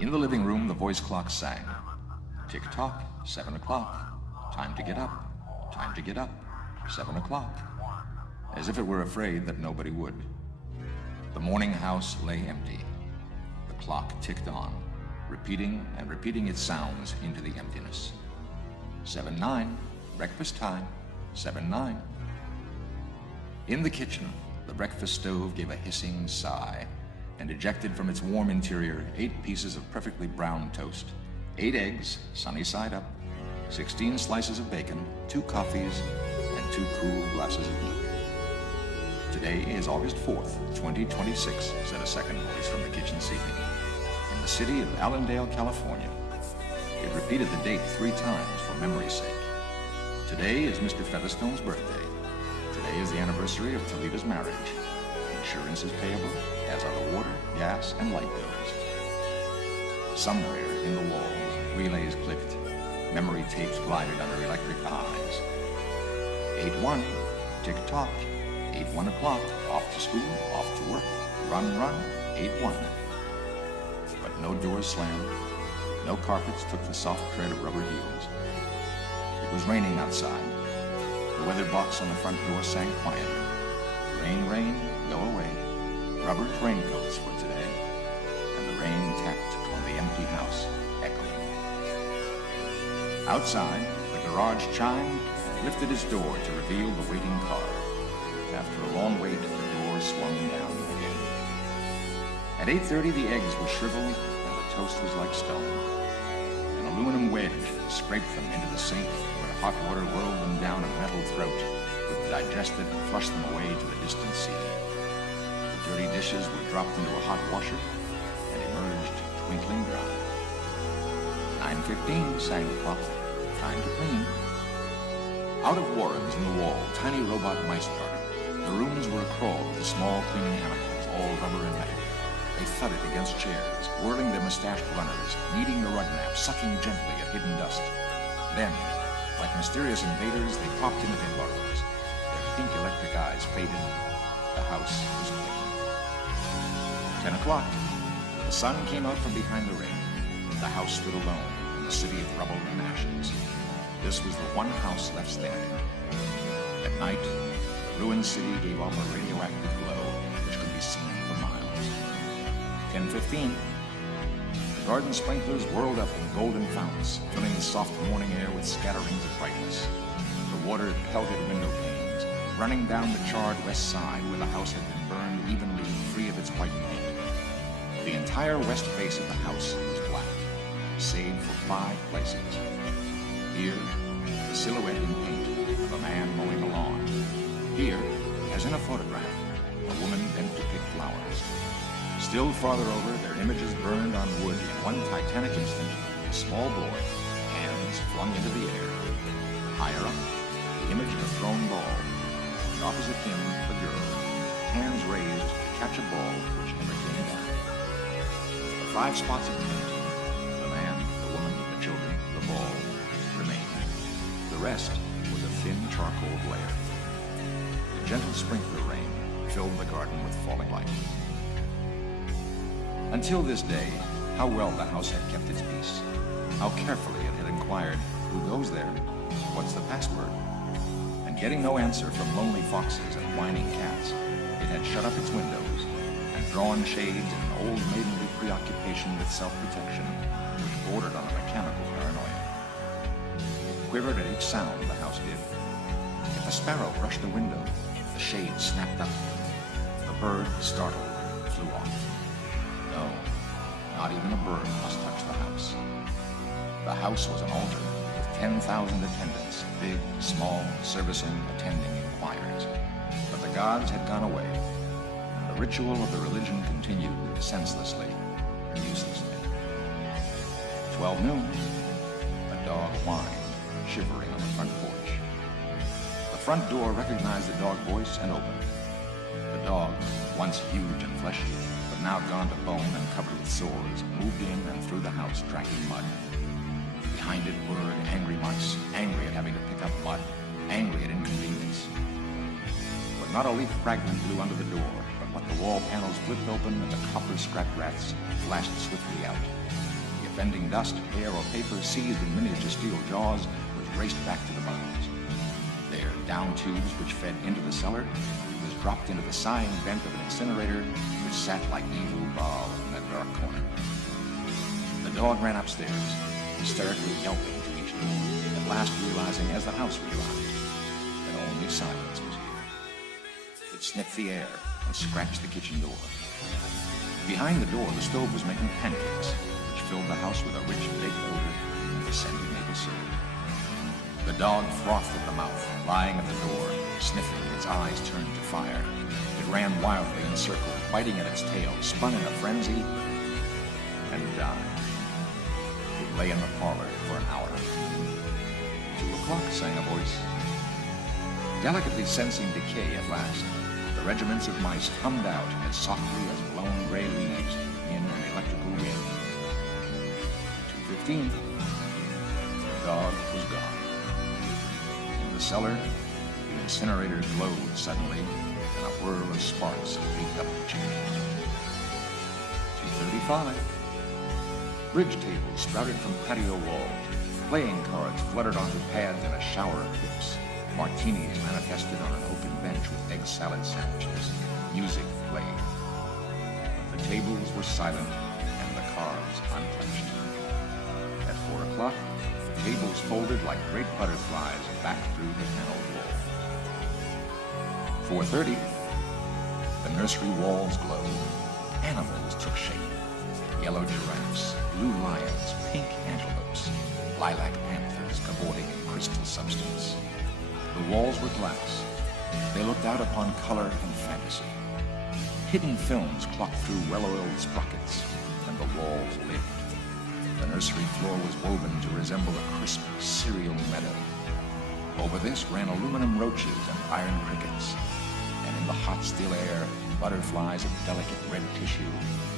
In the living room, the voice clock sang. Tick-tock, 7 o'clock. Time to get up. Time to get up. 7 o'clock. As if it were afraid that nobody would. The morning house lay empty. The clock ticked on, repeating and repeating its sounds into the emptiness. 7-9, breakfast time. 7-9. In the kitchen, the breakfast stove gave a hissing sigh and ejected from its warm interior 8 pieces of perfectly brown toast, 8 eggs, sunny side up, 16 slices of bacon, 2 coffees, and 2 cool glasses of milk. Today is August 4th, 2026, said a second voice from the kitchen ceiling. In the city of Allendale, California. It repeated the date 3 times for memory's sake. Today is Mr. Featherstone's birthday. Today is the anniversary of Toledo's marriage. Insurance is payable, as are the water, gas, and light bills. Somewhere in the walls, relays clicked. Memory tapes glided under electric eyes. 8-1, tick-tock. 8-1 o'clock, off to school, off to work, run, run, 8-1. But no doors slammed, no carpets took the soft tread of rubber heels. It was raining outside. The weather box on the front door sang quietly. Rain, rain, go away. Rubber raincoats for today. And the rain tapped on the empty house, echoing. Outside, the garage chimed and lifted its door to reveal the waiting car. After a long wait, the door swung down again. At 8:30, the eggs were shriveled and the toast was like stone. An aluminum wedge scraped them into the sink where hot water whirled them down a metal throat, which digested and flushed them away to the distant sea. The dirty dishes were dropped into a hot washer and emerged twinkling dry. 9:15 sang the clock. Time to clean. Out of warrens in the wall, tiny robot mice darted. The rooms were a crawl with small cleaning animals, all rubber and metal. They thudded against chairs, whirling their mustached runners, kneading the rug nap, sucking gently at hidden dust. Then, like mysterious invaders, they popped into their burrows. Their pink electric eyes faded. The house was clean. 10 o'clock. The sun came out from behind the rain. The house stood alone in the city of rubble and ashes. This was the one house left standing. At night, the ruined city gave off a radioactive glow which could be seen for miles. 10:15. The garden sprinklers whirled up in golden fountains, filling the soft morning air with scatterings of brightness. The water pelted window panes, running down the charred west side where the house had been burned evenly free of its white paint. The entire west face of the house was black, save for 5 places. Here, the silhouette in paint of a man mowing a lawn. Here, as in a photograph, a woman bent to pick flowers. Still farther over, their images burned on wood in one titanic instant, a small boy, hands flung into the air. Higher up, the image of a thrown ball, and opposite him, the girl, hands raised to catch a ball which never came down. The 5 spots of paint, the man, the woman, the children, the ball, remained. The rest was a thin charcoal glare. The gentle sprinkler rain filled the garden with falling light. Until this day, how well the house had kept its peace. How carefully it had inquired, who goes there? What's the password? And getting no answer from lonely foxes and whining cats, it had shut up its windows and drawn shades in an old maidenly preoccupation with self-protection, which bordered on a mechanical paranoia. It quivered at each sound the house did. If a sparrow brushed the window, the shade snapped up. The bird, startled, flew off. No, not even a bird must touch the house. The house was an altar with 10,000 attendants, big, small, servicing, attending, and choirs. But the gods had gone away, and the ritual of the religion continued senselessly, uselessly. 12 noon, a dog whined, shivering on the front porch. The front door recognized the dog voice and opened. The dog, once huge and fleshy, but now gone to bone and covered with sores, moved in and through the house, tracking mud. Behind it whirred angry mice, angry at having to pick up mud, angry at inconvenience. But not a leaf fragment blew under the door, but but the wall panels flipped open and the copper scrap rats flashed swiftly out. The offending dust, hair, or paper seized in miniature steel jaws was raced back to the bundles. There, down tubes which fed into the cellar, it was dropped into the sighing vent of an incinerator which sat like evil Baal in that dark corner. The dog ran upstairs, hysterically yelping to each door, at last realizing, as the house realized, that only silence was here. It sniffed the air and scratched the kitchen door. Behind the door, the stove was making pancakes, which filled the house with a rich baked odor and the scent of maple syrup. The dog frothed at the mouth, lying at the door, sniffing, its eyes turned to fire. It ran wildly in circles, biting at its tail, spun in a frenzy, and died. It lay in the parlor for an hour. 2 o'clock, sang a voice. Delicately sensing decay at last, the regiments of mice hummed out as softly as blown gray leaves in an electrical wind. 2:15. The dog was gone. In the cellar, the incinerator glowed suddenly, and a whirl of sparks leaped up the chimney. 2:35. Bridge tables sprouted from patio walls. Playing cards fluttered onto pads in a shower of pips. Martinis manifested on an open bench with egg salad sandwiches. Music played. But the tables were silent and the cards untouched. At 4 o'clock, tables folded like great butterflies back through the paneled wall. 4:30, the nursery walls glowed. Animals took shape. Yellow giraffes, blue lions, pink antelopes, lilac panthers cavorting in crystal substance. The walls were glass. They looked out upon color and fantasy. Hidden films clocked through well-oiled sprockets, and the walls lived. The nursery floor was woven to resemble a crisp cereal meadow. Over this ran aluminum roaches and iron crickets, and in the hot, still air, butterflies of delicate red tissue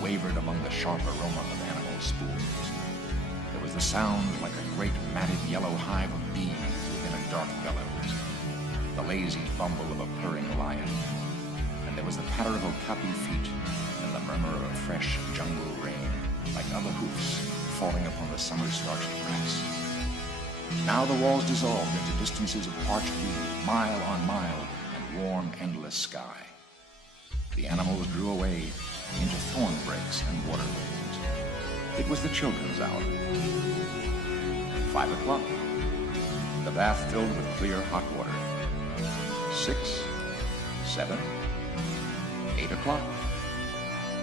wavered among the sharp aroma of animal spools. There was the sound like a great matted yellow hive of bees within a dark bellows, the lazy bumble of a purring lion, and there was the patter of okapi feet and the murmur of fresh jungle rain, like other hoofs falling upon the summer-starched grass. Now the walls dissolved into distances of parched green, mile on mile, and warm, endless sky. The animals drew away into thorn breaks and water holes. It was the children's hour. 5 o'clock. The bath filled with clear hot water. 6, 7, 8 o'clock.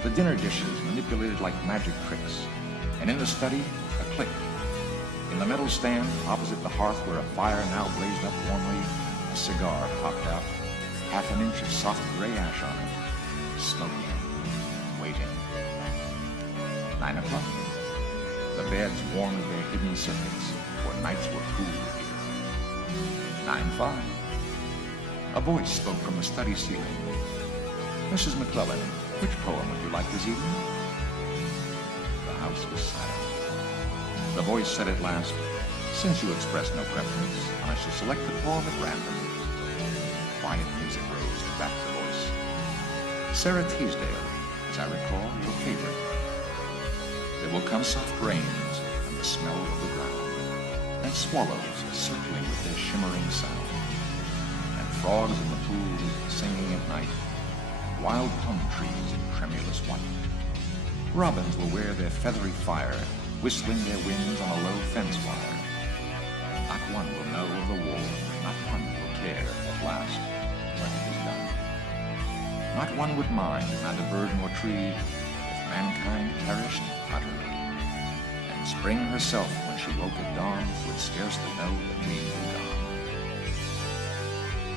The dinner dishes manipulated like magic tricks. And in the study, a click. In the metal stand, opposite the hearth where a fire now blazed up warmly, a cigar popped out, half an inch of soft gray ash on it, smoking, waiting. 9 o'clock. The beds warmed their hidden circuits, for nights were cool here. 9:05. A voice spoke from the study ceiling. Mrs. McClellan, which poem would you like this evening? The house was silent. The voice said at last, since you express no preference, I shall select the poem at random. Quiet music rose to back the voice. Sarah Teasdale, as I recall, your favorite. There will come soft rains and the smell of the ground, and swallows circling with their shimmering sound, and frogs in the pool singing at night, wild plum trees in tremulous white. Robins will wear their feathery fire, whistling their wings on a low fence wire. Not one will know of the war, not one will care at last when it is done. Not one would mind, neither bird nor tree, if mankind perished utterly. And spring herself, when she woke at dawn, would scarcely know that we were gone.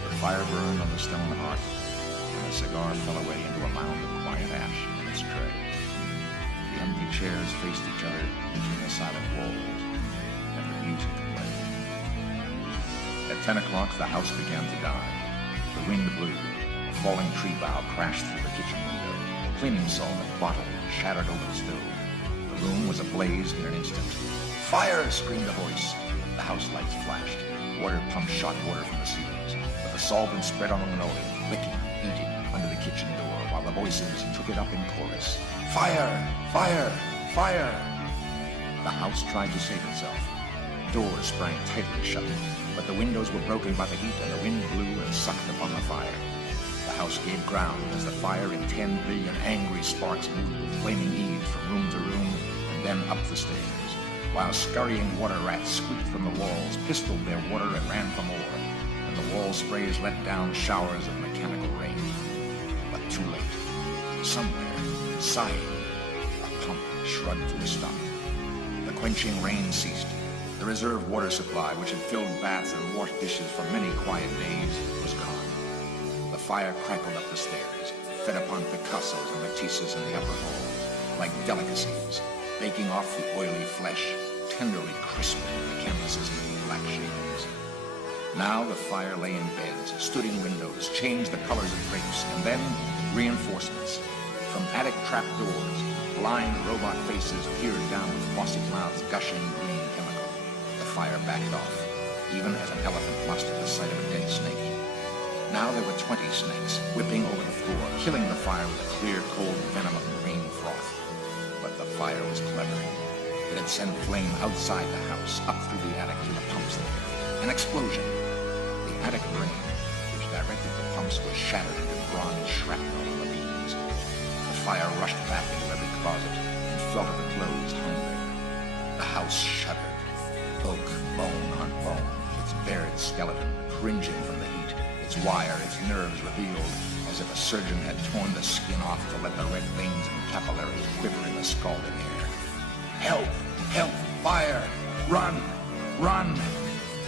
The fire burned on the stone hearth, and the cigar fell away into a mound of quiet ash in its tray. The empty chairs faced each other between the silent walls, and the music played. At 10 o'clock, the house began to die. The wind blew. A falling tree bough crashed through the kitchen window. Cleaning solvent, bottle, shattered over the stove. The room was ablaze in an instant. Fire! Screamed a voice. The house lights flashed. Water pumps shot water from the ceilings, but the solvent spread on linoleum, licking, eating, under the kitchen door while the voices took it up in chorus. Fire! Fire! Fire! The house tried to save itself. Doors sprang tightly shut, but the windows were broken by the heat and the wind blew and sucked upon the fire. The house gave ground as the fire in 10 billion angry sparks moved with flaming eaves from room to room and then up the stairs, while scurrying water rats squeaked from the walls, pistoled their water and ran for more, and the wall sprays let down showers of mechanical rain. But too late. Somewhere, sighing, a pump shrugged to a stop. The quenching rain ceased. The reserve water supply, which had filled baths and washed dishes for many quiet days, was gone. The fire crackled up the stairs, fed upon Picassos and Matisses in the upper halls, like delicacies, baking off the oily flesh, tenderly crisping the canvases into black shades. Now the fire lay in beds, stood in windows, changed the colors of drapes, and then reinforcements. From attic trapdoors, blind robot faces peered down with faucet mouths gushing green chemical. The fire backed off, even as an elephant must at the sight of a dead snake. Now there were 20 snakes, whipping over the floor, killing the fire with a clear, cold venom of green froth. But the fire was clever. It had sent flame outside the house, up through the attic to the pumps there. An explosion. The attic brain, which directed the pumps, was shattered into bronze shrapnel on the beams. The fire rushed back into every closet and fell to the clothes hung there. The house shuddered. Oak, bone on bone, its bared skeleton cringing from the heat, its wire, its nerves revealed, as if a surgeon had torn the skin off to let the red veins and capillaries quiver in the scalding air. Help! Help! Fire! Run! Run!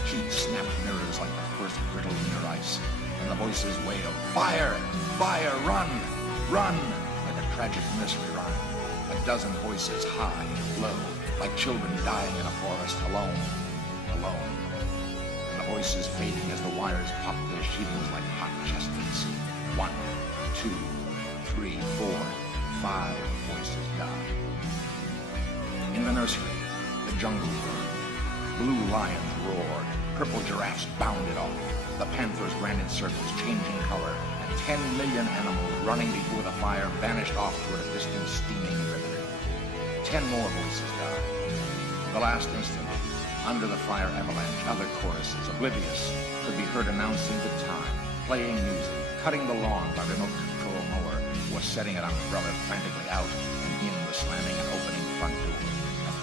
Heat snapped mirrors like the first brittle inner ice, and the voices wailed, Fire! Fire! Run! Run! Like a tragic nursery rhyme. A dozen voices high and low, like children dying in a forest, alone, alone. And the voices fading as the wires popped their sheathings like hot chestnuts. 1, 2, 3, 4, 5 voices died. In the nursery, the jungle burned. Blue lions roared, purple giraffes bounded off. The panthers ran in circles, changing color, and 10 million animals running before the fire vanished off toward a distant steaming river. 10 more voices died. The last instant, under the fire avalanche, other choruses, oblivious, could be heard announcing the time, playing music, cutting the lawn by remote control mower, or setting an umbrella frantically out and in the slamming and opening front door.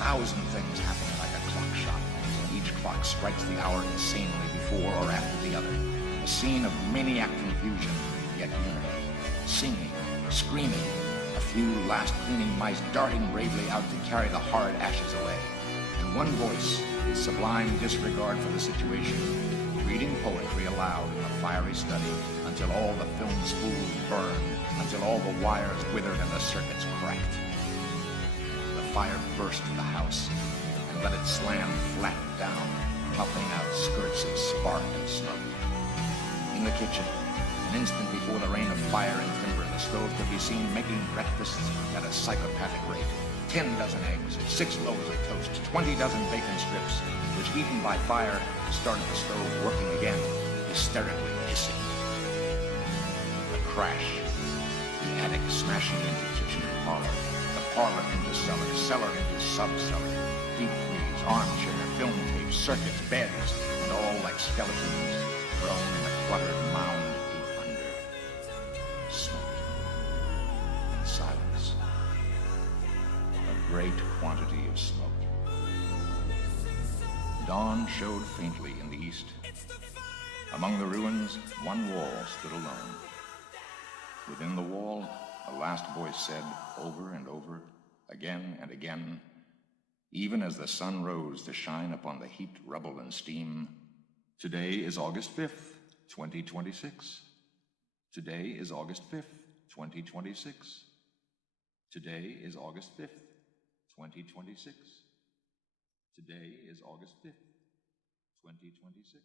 1,000 things happening like a clock shot, and each clock strikes the hour insanely before or after the other. A scene of maniac confusion, yet unity. Singing, screaming, a few last cleaning mice darting bravely out to carry the horrid ashes away. And one voice, with sublime disregard for the situation, reading poetry aloud in a fiery study until all the film spools burned, until all the wires withered and the circuits cracked. The fire burst the house and let it slam flat down, puffing out skirts of spark and smoke. In the kitchen, an instant before the rain of fire and timber, the stove could be seen making breakfasts at a psychopathic rate. 10 dozen eggs, 6 loaves of toast, 20 dozen bacon strips, which, eaten by fire, started the stove working again, hysterically hissing. The crash. The attic smashing into kitchen and parlor, the parlor into cellar, cellar into sub-cellar, deep freeze, armchair, film tape, circuits, beds, and all like skeletons thrown in a cluttered mound deep under. Smoke and silence. A great quantity of smoke. Dawn showed faintly in the east. Among the ruins, one wall stood alone. Within the wall, a last voice said over and over, again and again, even as the sun rose to shine upon the heaped rubble and steam, today is August 5th, 2026. Today is August 5th, 2026. Today is August 5th, 2026. Today is August 5th, 2026.